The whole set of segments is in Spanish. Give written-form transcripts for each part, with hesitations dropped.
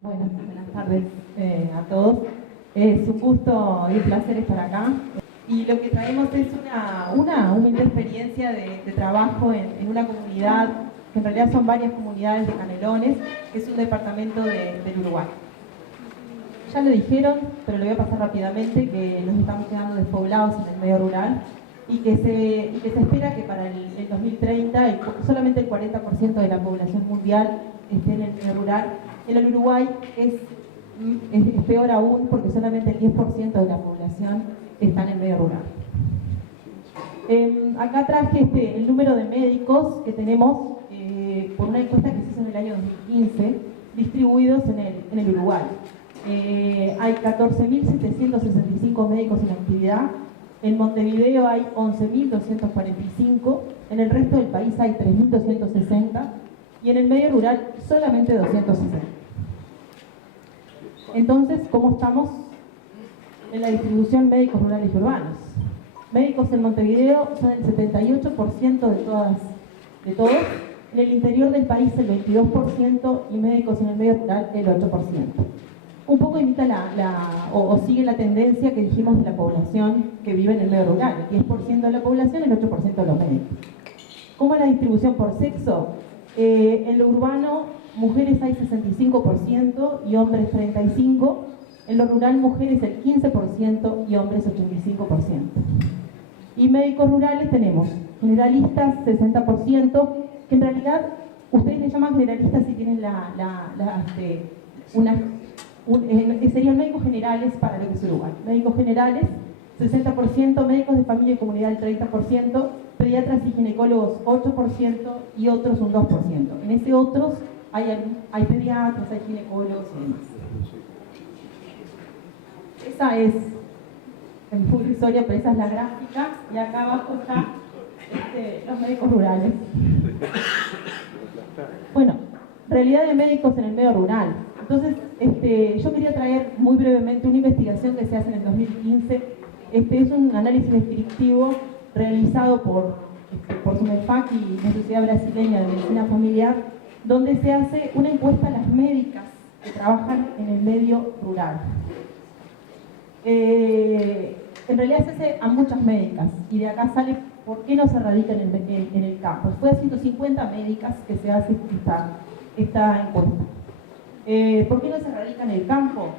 Buenas tardes a todos. Es un gusto y un placer estar acá. Y lo que traemos es una humilde experiencia de trabajo en una comunidad, que en realidad son varias comunidades de Canelones, que es un departamento del Uruguay. Ya lo dijeron, pero lo voy a pasar rápidamente, que nos estamos quedando despoblados en el medio rural y que se espera que para el 2030 solamente el 40% de la población mundial esté en el medio rural. En el Uruguay es peor aún porque solamente el 10% de la población está en el medio rural. Acá traje el número de médicos que tenemos por una encuesta que se hizo en el año 2015, distribuidos en el Uruguay. Hay 14.765 médicos en actividad. En Montevideo hay 11.245, en el resto del país hay 3.260 y en el medio rural solamente 260. Entonces, ¿cómo estamos en la distribución médicos rurales y urbanos? Médicos en Montevideo son el 78% de todos, en el interior del país el 22% y médicos en el medio rural el 8%. Un poco imita o sigue la tendencia que dijimos de la población que vive en el medio rural, el 10% de la población, el 8% de los médicos. ¿Cómo es la distribución por sexo? En lo urbano, mujeres hay 65% y hombres 35%. En lo rural, mujeres el 15% y hombres 85%. Y médicos rurales tenemos generalistas 60%, que en realidad ustedes le llaman generalistas si tienen serían médicos generales para lo que es Uruguay. Médicos generales, 60%, médicos de familia y comunidad el 30%, pediatras y ginecólogos 8% y otros un 2%. En ese otros hay pediatras, hay ginecólogos y demás. Esa es, en full historia, pero esa es la gráfica, y acá abajo están los médicos rurales. Bueno, realidad de médicos en el medio rural. Entonces, yo quería traer muy brevemente una investigación que se hace en el 2015. Es un análisis descriptivo realizado por SUMEFAC y la Sociedad Brasileña de Medicina Familiar, donde se hace una encuesta a las médicas que trabajan en el medio rural. En realidad se hace a muchas médicas y de acá sale por qué no se radica en el campo. Fue a 150 médicas que se hace esta encuesta. ¿Por qué no se radica en el campo?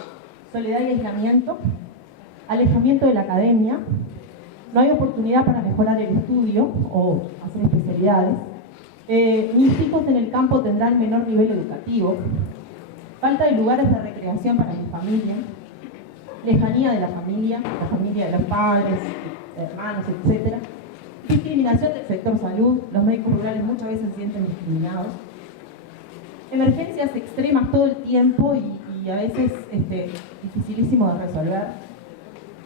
Soledad y aislamiento, alejamiento de la academia, no hay oportunidad para mejorar el estudio o hacer especialidades, mis hijos en el campo tendrán menor nivel educativo, falta de lugares de recreación para mi familia, lejanía de la familia de los padres, hermanos, etc. Discriminación del sector salud, los médicos rurales muchas veces se sienten discriminados. Emergencias extremas todo el tiempo y a veces dificilísimo de resolver.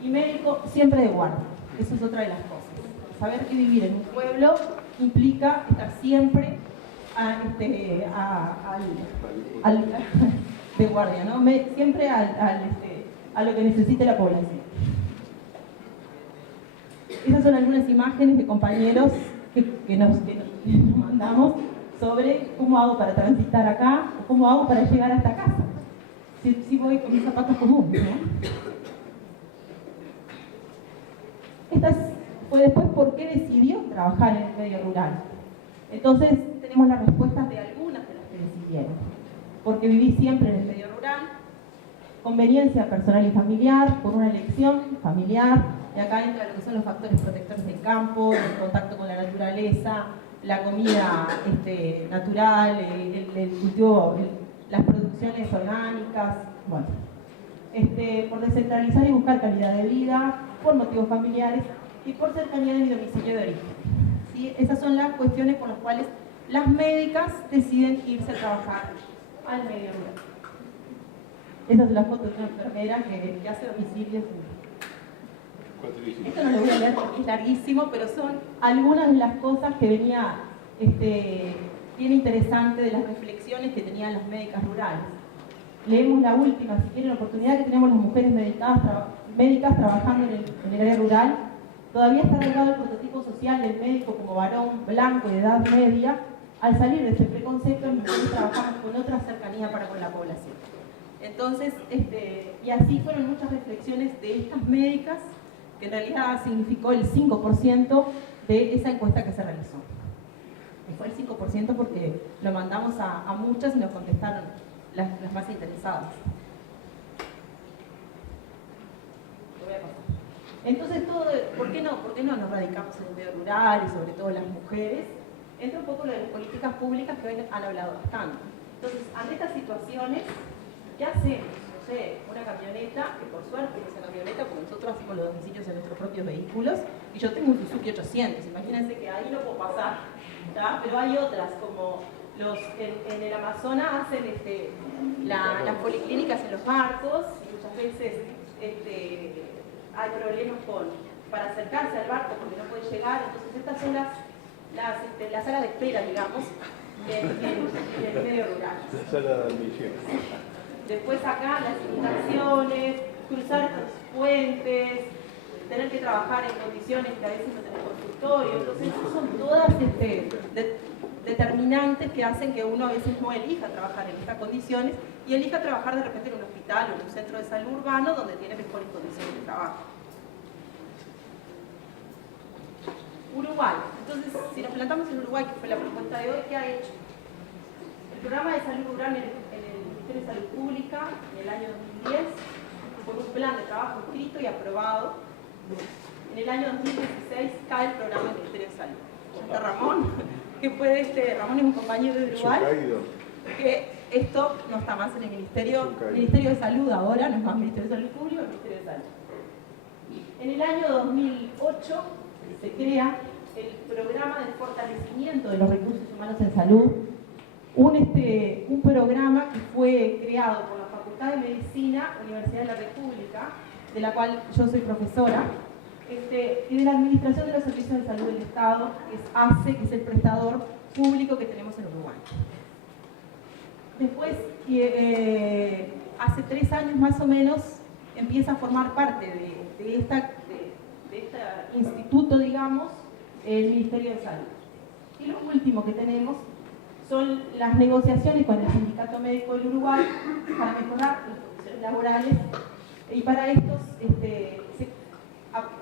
Y médico siempre de guardia, eso es otra de las cosas. Saber que vivir en un pueblo implica estar siempre de guardia, ¿no? Siempre a lo que necesite la población. Esas son algunas imágenes de compañeros que nos mandamos sobre cómo hago para transitar acá o cómo hago para llegar hasta casa. Si voy con mis zapatos comunes, ¿no? Fue después por qué decidió trabajar en el medio rural. Entonces tenemos las respuestas de algunas de las que decidieron. Porque viví siempre en el medio rural, conveniencia personal y familiar, por una elección familiar, y acá entra lo que son los factores protectores del campo, el contacto con la naturaleza, la comida natural, el cultivo, las producciones orgánicas, bueno. Por descentralizar y buscar calidad de vida, por motivos familiares y por cercanía de mi domicilio de origen. ¿Sí? Esas son las cuestiones por las cuales las médicas deciden irse a trabajar al medio rural. Esa es la foto de una enfermera que hace domicilios. Esto no lo voy a leer porque es larguísimo, pero son algunas de las cosas que venía bien interesante de las reflexiones que tenían las médicas rurales. Leemos la última, si quieren, la oportunidad que tenemos las mujeres médicas trabajando en el área rural. Todavía está arraigado el prototipo social del médico como varón blanco de edad media. Al salir de ese preconcepto, las mujeres trabajamos con otra cercanía para con la población. Entonces, y así fueron muchas reflexiones de estas médicas, que en realidad significó el 5% de esa encuesta que se realizó. Y fue el 5% porque lo mandamos a muchas y nos contestaron las más interesadas. Entonces, ¿por qué no nos radicamos en el medio rural y sobre todo las mujeres? Entra un poco lo de las políticas públicas que hoy han hablado bastante. Entonces, ante estas situaciones, ¿qué hacemos? No sé, una camioneta, que por suerte es una camioneta, porque nosotros hacemos los domicilios en nuestros propios vehículos, y yo tengo un Suzuki 800, imagínense que ahí no puedo pasar, ¿tá? Pero hay otras, como en el Amazonas hacen las policlínicas en los barcos, y muchas veces hay problemas para acercarse al barco porque no puede llegar, entonces estas son la sala de espera, digamos, en el medio rural. La sala de admisión. Después acá las inundaciones, cruzar estos puentes, tener que trabajar en condiciones que a veces no tenés consultorio, entonces son todas determinantes que hacen que uno a veces no elija trabajar en estas condiciones y elija trabajar de repente en un hospital o en un centro de salud urbano donde tiene mejores condiciones de trabajo. Uruguay. Entonces, si nos plantamos en Uruguay, que fue la propuesta de hoy, ¿qué ha hecho? El programa de salud rural en el Ministerio de Salud Pública, en el año 2010, con un plan de trabajo escrito y aprobado. En el año 2016 cae el programa del Ministerio de Salud. Está Ramón, que fue Ramón es un compañero de Uruguay, que esto no está más en el Ministerio de Salud ahora, no es más Ministerio de Salud Pública, el Ministerio de Salud. En el año 2008 se crea el programa de fortalecimiento de los recursos humanos en salud, un programa que fue creado por la Facultad de Medicina, Universidad de la República, de la cual yo soy profesora, y de la Administración de los Servicios de Salud del Estado, que es ACE, que es el prestador público que tenemos en Uruguay. Después, hace 3 años más o menos, empieza a formar parte de este instituto, digamos, el Ministerio de Salud. Y lo último que tenemos son las negociaciones con el Sindicato Médico del Uruguay para mejorar las condiciones laborales, y para estos se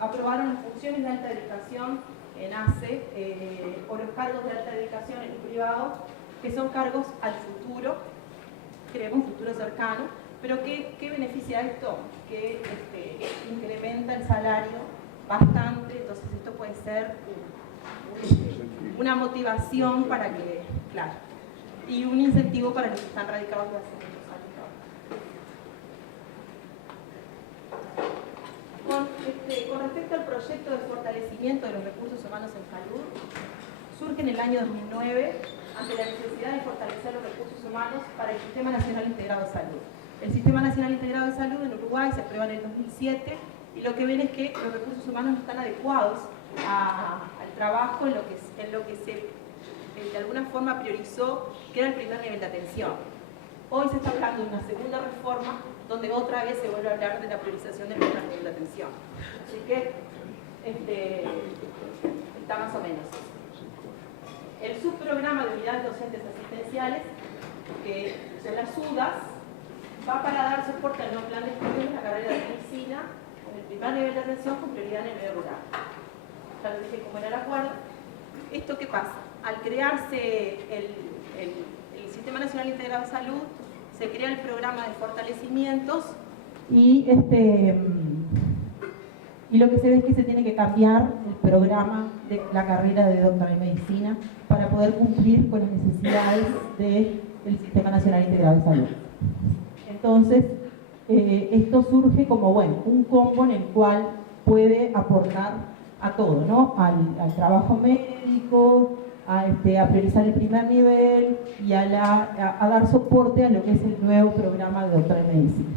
aprobaron las funciones de alta dedicación en ACE, o los cargos de alta dedicación en el privado, que son cargos al futuro, creemos futuro cercano, pero ¿qué beneficia esto? Que incrementa el salario bastante, entonces esto puede ser una motivación para que, claro, y un incentivo para los que están radicados de hace muchos años. Con respecto al proyecto de fortalecimiento de los recursos humanos en salud, surge en el año 2009 ante la necesidad de fortalecer los recursos humanos para el Sistema Nacional Integrado de Salud. El Sistema Nacional Integrado de Salud en Uruguay se aprueba en el 2007 y lo que ven es que los recursos humanos no están adecuados al trabajo en lo que se de alguna forma priorizó, que era el primer nivel de atención. Hoy se está hablando de una segunda reforma donde otra vez se vuelve a hablar de la priorización del primer nivel de atención. Así que está más o menos. El subprograma de unidades docentes asistenciales, que son las UDAS, va para dar soporte al nuevo plan de estudios de la carrera de medicina con el primer nivel de atención con prioridad en el medio rural. Ya lo dije cómo era el acuerdo. ¿Esto qué pasa? Al crearse el Sistema Nacional Integrado de Salud, se crea el programa de fortalecimientos y lo que se ve es que se tiene que cambiar el programa de la carrera de doctor en medicina para poder cumplir con las necesidades del Sistema Nacional Integrado de Salud. Entonces, esto surge como, bueno, un combo en el cual puede aportar a todo, ¿no? Al trabajo médico, a priorizar el primer nivel y a dar soporte a lo que es el nuevo programa de doctor en medicina.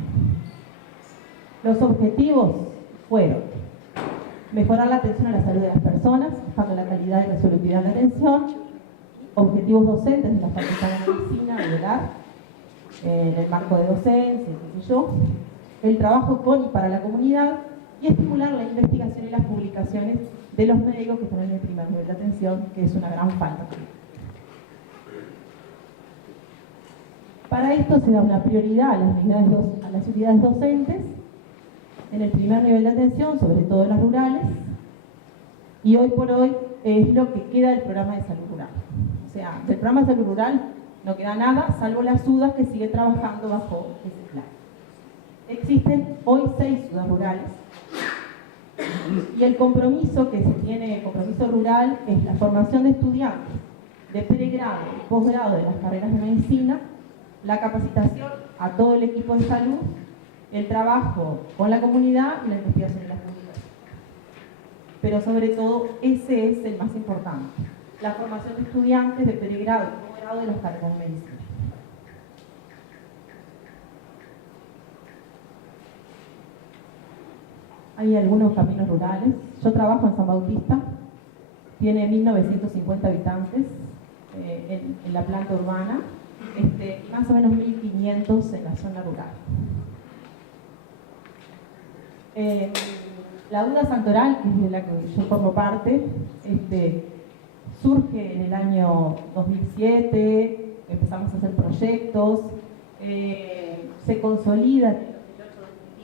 Los objetivos fueron mejorar la atención a la salud de las personas, bajando la calidad y resolutividad de la atención, objetivos docentes de la Facultad de Medicina, en el marco de docencia, qué sé yo, el trabajo con y para la comunidad, y estimular la investigación y las publicaciones de los médicos que están en el primer nivel de atención, que es una gran falta. Para esto se da una prioridad a las unidades docentes en el primer nivel de atención, sobre todo en las rurales, y hoy por hoy es lo que queda del programa de salud rural. O sea, del programa de salud rural no queda nada, salvo las SUDAS que siguen trabajando bajo ese plan. Existen hoy 6 SUDAS rurales, y el compromiso que se tiene, el compromiso rural, es la formación de estudiantes de pregrado y posgrado de las carreras de medicina, la capacitación a todo el equipo de salud, el trabajo con la comunidad y la investigación en las comunidades. Pero sobre todo, ese es el más importante, la formación de estudiantes de pregrado y posgrado de las carreras de medicina. Hay algunos caminos rurales. Yo trabajo en San Bautista, tiene 1950 habitantes en la planta urbana, y más o menos 1500 en la zona rural. La UDA Santoral, que es de la que yo formo parte, surge en el año 2007, empezamos a hacer proyectos, se consolida en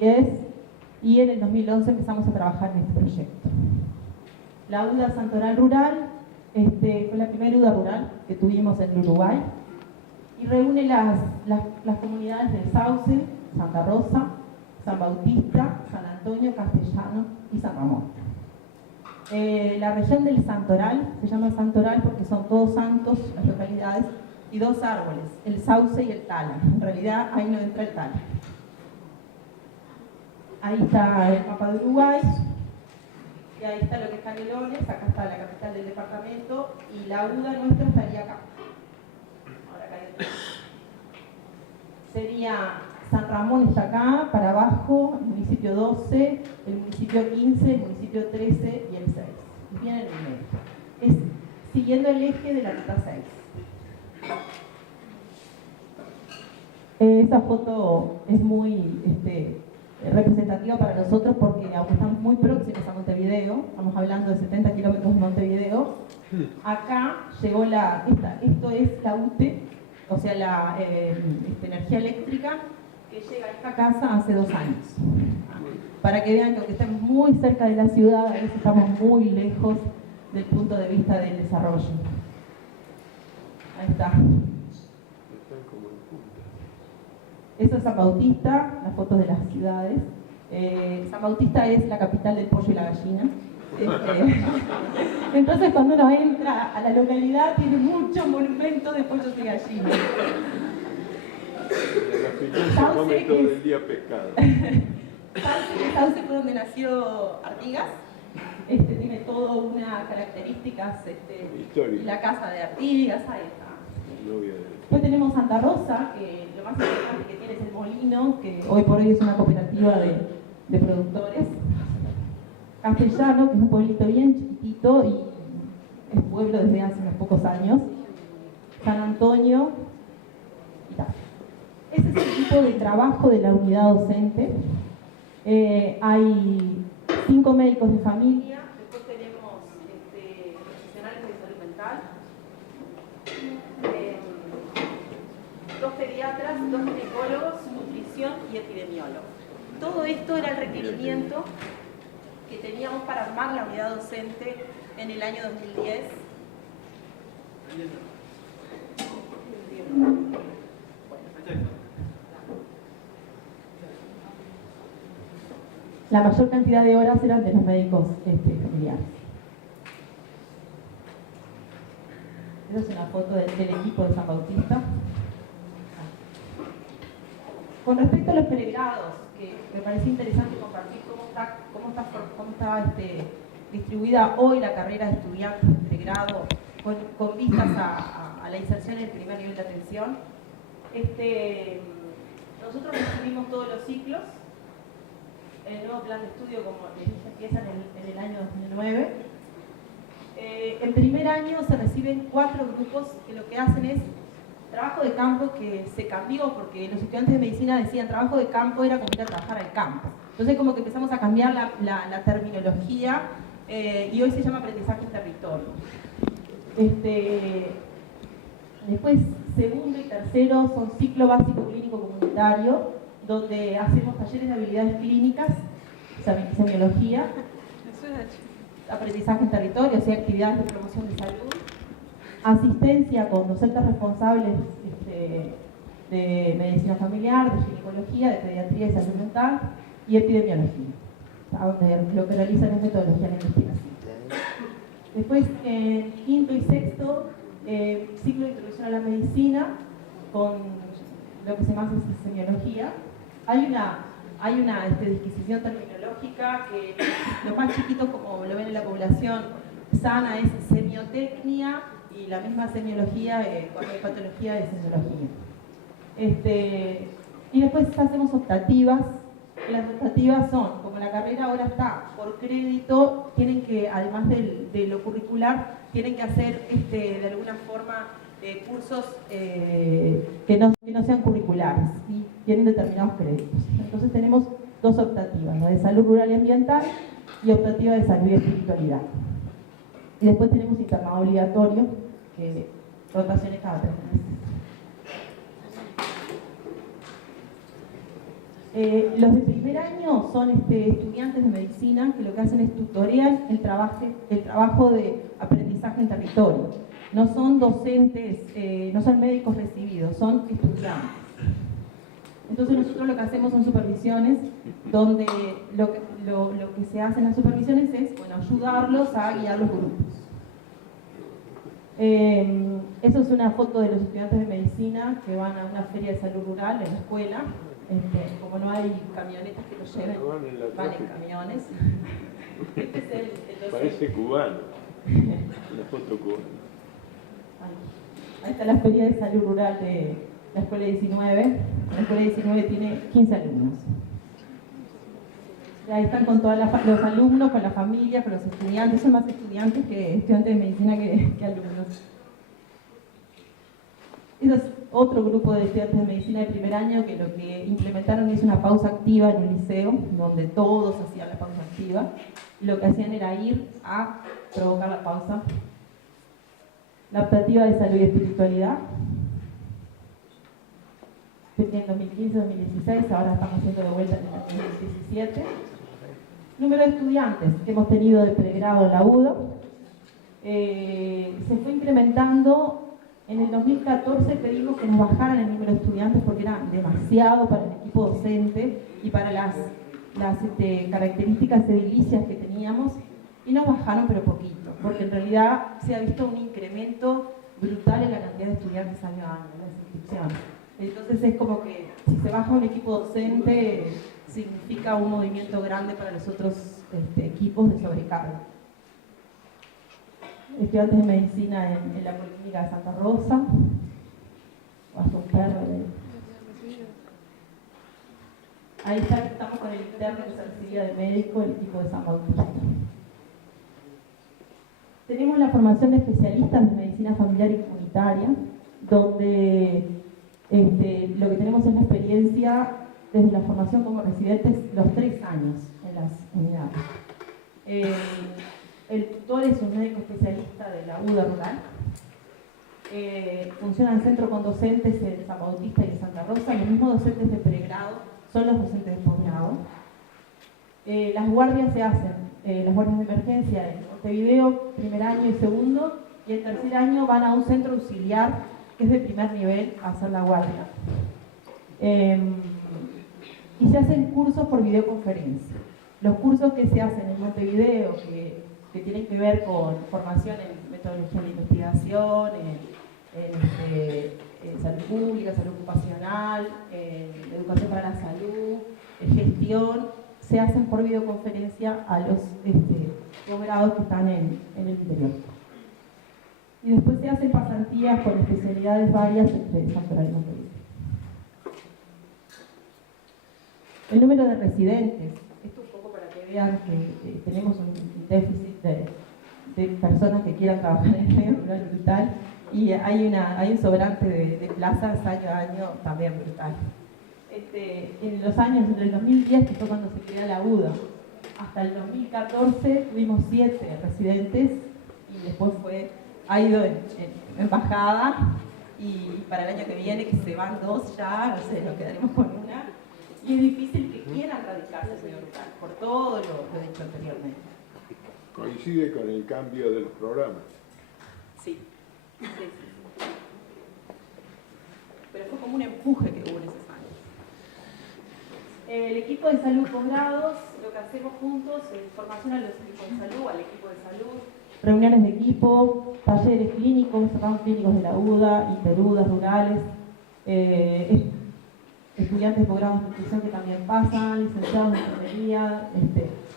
el 2008-2010 y en el 2011 empezamos a trabajar en este proyecto. La UDA Santoral Rural fue la primera UDA rural que tuvimos en Uruguay y reúne las comunidades del Sauce, Santa Rosa, San Bautista, San Antonio, Castellano y San Ramón. La región del Santoral se llama Santoral porque son todos santos, las localidades, y 2 árboles, el sauce y el tala. En realidad ahí no entra el tala. Ahí está el mapa de Uruguay, y ahí está lo que es Canelones, acá está la capital del departamento, y la UDA nuestra estaría acá. Ahora acá hay otro. Sería San Ramón está acá, para abajo, el municipio 12, el municipio 15, el municipio 13 y el 6. Y bien en el medio. Es siguiendo el eje de la ruta 6. Esa foto es muy representativa para nosotros porque aunque estamos muy próximos a Montevideo, estamos hablando de 70 kilómetros de Montevideo, acá llegó esto es la UTE, o sea la energía eléctrica que llega a esta casa hace 2 años. Para que vean que aunque estemos muy cerca de la ciudad, a veces estamos muy lejos del punto de vista del desarrollo. Ahí está. Eso es San Bautista, las fotos de las ciudades. San Bautista es la capital del pollo y la gallina. Entonces cuando uno entra a la localidad tiene muchos monumentos de pollos y gallinas. Sauce, todo el día pescado. Sauce fue donde nació Artigas. Tiene todas unas características, la casa de Artigas, ahí está. Después tenemos Santa Rosa, que lo más importante que tiene es el molino, que hoy por hoy es una cooperativa de productores. Castellano, que es un pueblito bien chiquitito y es pueblo desde hace unos pocos años. San Antonio y tal. Ese es el tipo de trabajo de la unidad docente. Hay 5 médicos de familia, después tenemos profesionales de salud mental, 2 pediatras, 2 ginecólogos, nutrición y epidemiólogos. Todo esto era el requerimiento que teníamos para armar la unidad docente en el año 2010. La mayor cantidad de horas eran de los médicos familiares. Esa es una foto del equipo de San Bautista. Con respecto a los pregrados, que me parece interesante compartir cómo está distribuida hoy la carrera de estudiantes de pregrado con vistas a la inserción en el primer nivel de atención. Nosotros recibimos todos los ciclos. El nuevo plan de estudio, como les dije, empieza en el año 2009. En primer año se reciben 4 grupos que lo que hacen es trabajo de campo, que se cambió porque los estudiantes de medicina decían trabajo de campo era como ir a trabajar al campo. Entonces como que empezamos a cambiar la terminología y hoy se llama aprendizaje en territorio. Después, segundo y tercero son ciclo básico clínico comunitario, donde hacemos talleres de habilidades clínicas, semiología, aprendizaje en territorio, o sea, actividades de promoción de salud, asistencia con docentes responsables de medicina familiar, de ginecología, de pediatría y salud mental, y epidemiología, donde lo que realizan es metodología de investigación. Después, en quinto y sexto, ciclo de introducción a la medicina, con lo que se llama semiología. Hay una disquisición terminológica que lo más chiquito, como lo ven en la población sana, es semiotecnia, y la misma semiología, cuando hay patología, es semiología. Y después hacemos optativas. Las optativas son, como la carrera ahora está por crédito, tienen que, además de lo curricular, tienen que hacer de alguna forma cursos que no sean curriculares, y tienen determinados créditos. Entonces tenemos dos optativas, ¿no? De salud rural y ambiental y optativa de salud y espiritualidad. Y después tenemos internado obligatorio, que rotaciones cada 3 meses. Los de primer año son estudiantes de medicina que lo que hacen es tutorear el trabajo de aprendizaje en territorio. No son docentes, no son médicos recibidos, son estudiantes. Entonces nosotros lo que hacemos son supervisiones, donde lo que se hace en las supervisiones es, bueno, ayudarlos a guiar los grupos. Eso es una foto de los estudiantes de medicina que van a una feria de salud rural en la escuela. Como no hay camionetas que los lleven, van en camiones. Este es el Parece cubano. Una foto cubana. Ahí está la feria de salud rural de la escuela 19. La escuela 19 tiene 15 alumnos. Y ahí están con todos los alumnos, con la familia, con los estudiantes. Son más estudiantes que estudiantes de medicina que alumnos. Ese es otro grupo de estudiantes de medicina de primer año que lo que implementaron es una pausa activa en un liceo, donde todos hacían la pausa activa. Y lo que hacían era ir a provocar la pausa. La optativa de salud y espiritualidad. En 2015-2016, ahora estamos haciendo de vuelta en el 2017. Número de estudiantes que hemos tenido de pregrado en la UDO. Se fue incrementando. En el 2014 pedimos que nos bajaran el número de estudiantes porque era demasiado para el equipo docente y para las características edilicias que teníamos, y nos bajaron pero poquito, porque en realidad se ha visto un incremento brutal en la cantidad de estudiantes año a año en las inscripciones. Entonces es como que si se baja un equipo docente significa un movimiento grande para los otros equipos de sobrecarga. Estudiantes de medicina en la Policlínica de Santa Rosa, hasta un perro de... Ahí estamos con el interno que se recibía de médico, el equipo de San Bautista. Tenemos la formación de especialistas de medicina familiar y comunitaria, donde lo que tenemos es la experiencia desde la formación como residentes los 3 años en las unidades. El tutor es un médico especialista de la UDA rural. Funciona en centro con docentes en San Bautista y en Santa Rosa. Los mismos docentes de pregrado son los docentes de posgrado. Las guardias se hacen, las guardias de emergencia en Montevideo, primer año y segundo, y el tercer año van a un centro auxiliar que es de primer nivel a hacer la guardia. Y se hacen cursos por videoconferencia. Los cursos que se hacen en Montevideo, que tienen que ver con formación en metodología de investigación, en salud pública, salud ocupacional, educación para la salud, gestión, se hacen por videoconferencia a los posgrados que están en el interior. Y después se hacen pasantías con especialidades varias entre Santoral y Montevideo. El número de residentes. Esto un poco para que vean que tenemos un déficit de personas que quieran trabajar en el medio rural brutal, y hay un sobrante de plazas año a año también brutal. En los años, entre el 2010, que fue cuando se crea la UDA, hasta el 2014 tuvimos 7 residentes, y después ha ido en bajada, y para el año que viene, que se van 2 ya, no sé, nos quedaremos con una. Y es difícil que quieran radicarse en el medio rural, por todo lo dicho anteriormente. Coincide con el cambio de los programas. Sí. Pero fue como un empuje que hubo en esos años. El equipo de salud posgrados, lo que hacemos juntos es formación a los equipos de salud, al equipo de salud, reuniones de equipo, talleres clínicos, ramos clínicos de la UDA, interudas, rurales, estudiantes de posgrados de nutrición que también pasan, licenciados en enfermería,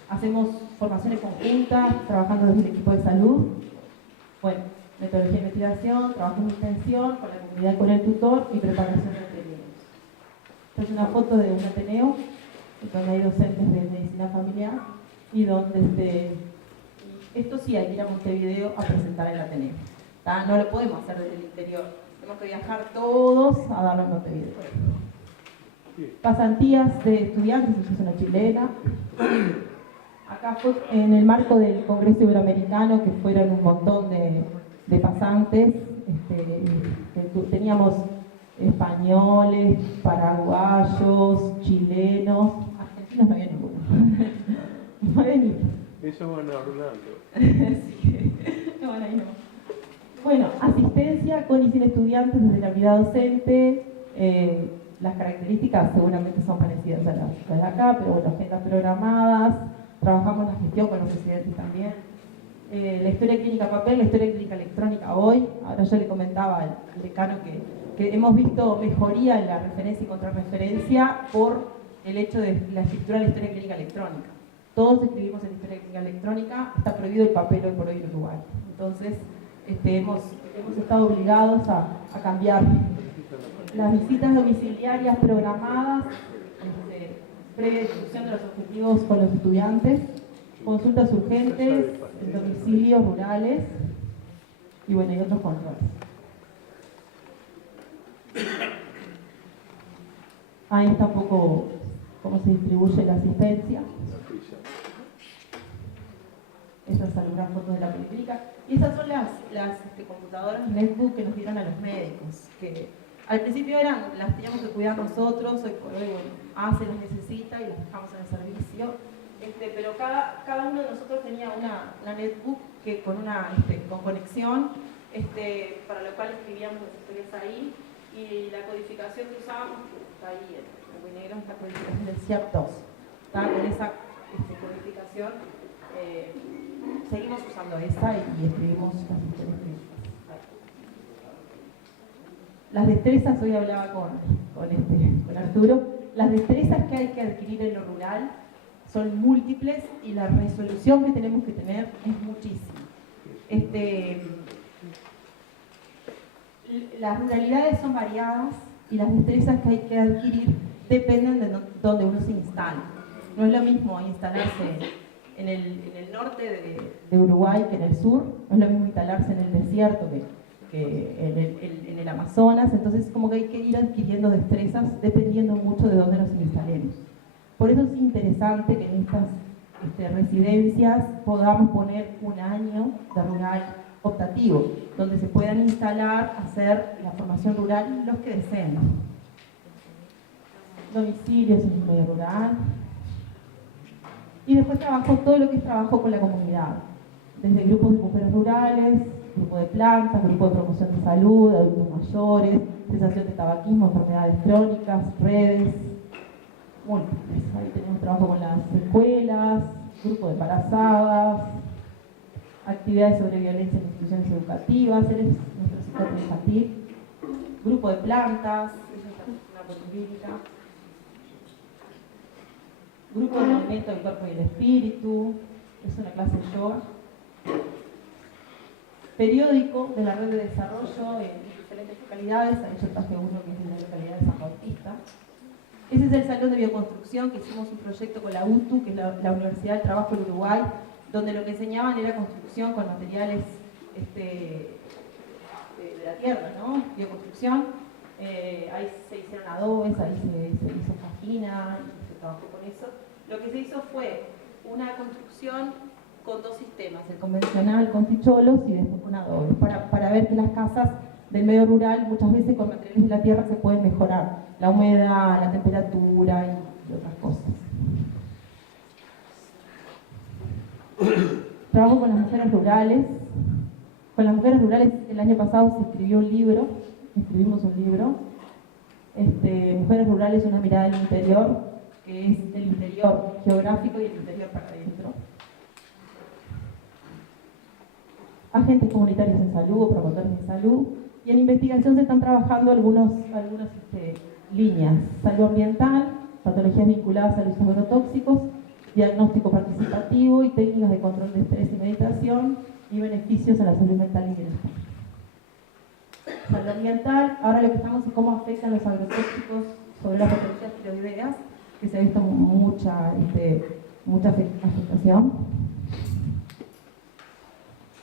hacemos formaciones conjuntas, trabajando desde el equipo de salud. Bueno, metodología de investigación, trabajo de extensión, con la comunidad, con el tutor y preparación de ateneos. Esta es una foto de un ateneo, donde hay docentes de medicina familiar y donde esto sí hay que ir a Montevideo a presentar el ateneo. No lo podemos hacer desde el interior, tenemos que viajar todos a darlo en Montevideo. Pasantías de estudiantes, eso es una chilena. Acá fue en el marco del Congreso Iberoamericano, que fueron un montón de pasantes. Teníamos españoles, paraguayos, chilenos, argentinos no había ninguno. No había ninguno. Eso van a Orlando. Sí, no van ahí no. Bueno, asistencia con y sin estudiantes desde la unidad docente. Las características seguramente son parecidas a las de acá, pero bueno, agendas programadas. Trabajamos la gestión con los residentes también. La historia clínica papel, la historia clínica electrónica hoy. Ahora yo le comentaba al decano que hemos visto mejoría en la referencia y contrarreferencia por el hecho de la escritura de la historia clínica electrónica. Todos escribimos en la historia clínica electrónica, está prohibido el papel hoy por hoy en Uruguay. Entonces, hemos estado obligados a cambiar. Las visitas domiciliarias programadas, previa discusión de los objetivos con los estudiantes, consultas urgentes, domicilios rurales y bueno, y otros controles. Ahí está un poco cómo se distribuye la asistencia. Esas son algunas fotos de la policlínica. Y esas son las computadoras netbook que nos dieron a los médicos, que al principio las teníamos que cuidar nosotros, hoy por hoy, bueno, se las necesita y las dejamos en el servicio. Pero cada uno de nosotros tenía una netbook que con conexión, para lo cual escribíamos las historias ahí, y la codificación que usábamos, que está ahí en blanco y negro, esta codificación del CIAP2. Con esa codificación seguimos usando esa y escribimos las historias clínicas. Las destrezas, hoy hablaba con Arturo, las destrezas que hay que adquirir en lo rural son múltiples y la resolución que tenemos que tener es muchísima. Las ruralidades son variadas y las destrezas que hay que adquirir dependen de donde uno se instala. No es lo mismo instalarse en el norte de Uruguay que en el sur, no es lo mismo instalarse en el desierto que en el Amazonas, entonces como que hay que ir adquiriendo destrezas dependiendo mucho de dónde nos instalemos. Por eso es interesante que en estas residencias podamos poner un año de rural optativo, donde se puedan instalar, hacer la formación rural los que deseen. Domicilios en el medio rural. Y después trabajo todo lo que es trabajo con la comunidad, desde grupos de mujeres rurales, grupo de plantas, grupo de promoción de salud, adultos mayores, cesación de tabaquismo, enfermedades crónicas, redes, múltiples. Ahí tenemos trabajo con las escuelas, grupo de embarazadas, actividades sobre violencia en instituciones educativas, él es nuestro psiquiatra infantil, grupo de plantas, una policlínica, grupo de movimiento del cuerpo y el espíritu, es una clase de yoga, periódico de la red de desarrollo en diferentes localidades, ahí yo traje uno que es en la localidad de San Bautista. Ese es el salón de bioconstrucción, que hicimos un proyecto con la UTU, que es la Universidad del Trabajo del Uruguay, donde lo que enseñaban era construcción con materiales de la tierra, ¿no? Bioconstrucción. Ahí se hicieron adobes, ahí se hizo fajina, y se trabajó con eso. Lo que se hizo fue una construcción con dos sistemas, el convencional con ticholos y después con adobes, para ver que las casas del medio rural, muchas veces con materiales de la tierra se pueden mejorar la humedad, la temperatura y otras cosas. Trabajo con las mujeres rurales. Con las mujeres rurales el año pasado se escribimos un libro. Mujeres rurales, una mirada del interior, que es el interior geográfico y el interior para adentro. Agentes comunitarios en salud, promotores de salud, y en investigación se están trabajando algunas líneas: salud ambiental, patologías vinculadas a los agrotóxicos, diagnóstico participativo y técnicas de control de estrés y meditación, y beneficios a la salud mental y bienestar. Salud ambiental, ahora lo que estamos es cómo afectan los agrotóxicos sobre las patologías tiroideas, que se ha visto mucha afectación.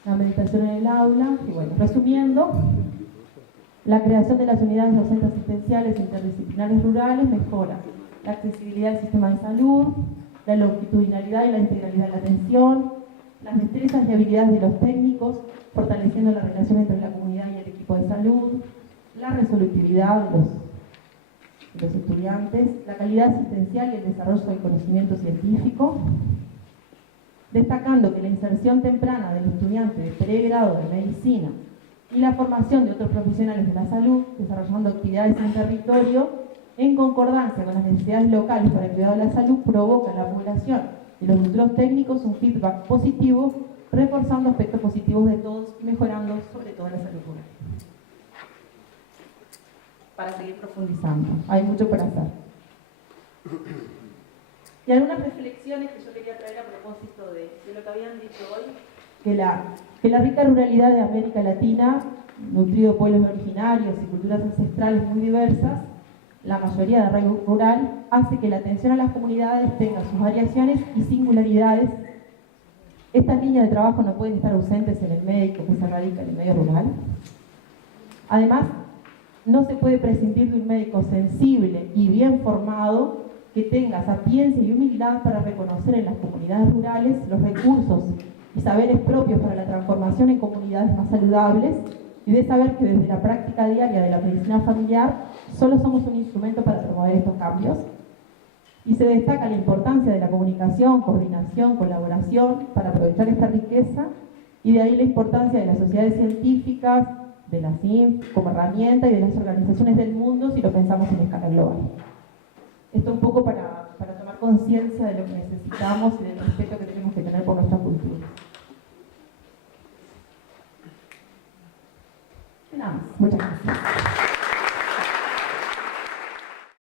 La meditación en el aula, y bueno, resumiendo, la creación de las unidades docentes asistenciales interdisciplinares rurales mejora la accesibilidad del sistema de salud, la longitudinalidad y la integralidad de la atención, las destrezas y habilidades de los técnicos, fortaleciendo la relación entre la comunidad y el equipo de salud, la resolutividad de los estudiantes, la calidad asistencial y el desarrollo del conocimiento científico, destacando que la inserción temprana del estudiante de pregrado de medicina y la formación de otros profesionales de la salud, desarrollando actividades en el territorio en concordancia con las necesidades locales para el cuidado de la salud, provoca en la población y los futuros técnicos un feedback positivo, reforzando aspectos positivos de todos y mejorando sobre todo la salud rural. Para seguir profundizando, hay mucho por hacer. Y algunas reflexiones que yo quería traer a propósito de lo que habían dicho hoy, que la rica ruralidad de América Latina, nutrido de pueblos originarios y culturas ancestrales muy diversas, la mayoría de arraigo rural, hace que la atención a las comunidades tenga sus variaciones y singularidades. Estas líneas de trabajo no pueden estar ausentes en el médico que se radica en el medio rural. Además, no se puede prescindir de un médico sensible y bien formado que tenga sapiencia y humildad para reconocer en las comunidades rurales los recursos y saberes propios para la transformación en comunidades más saludables, y de saber que desde la práctica diaria de la medicina familiar solo somos un instrumento para promover estos cambios. Y se destaca la importancia de la comunicación, coordinación, colaboración para aprovechar esta riqueza, y de ahí la importancia de las sociedades científicas, de la CINF como herramienta y de las organizaciones del mundo si lo pensamos en escala global. Esto un poco para tomar conciencia de lo que necesitamos y del respeto que tenemos que tener por nuestra cultura. Nada más. Muchas gracias.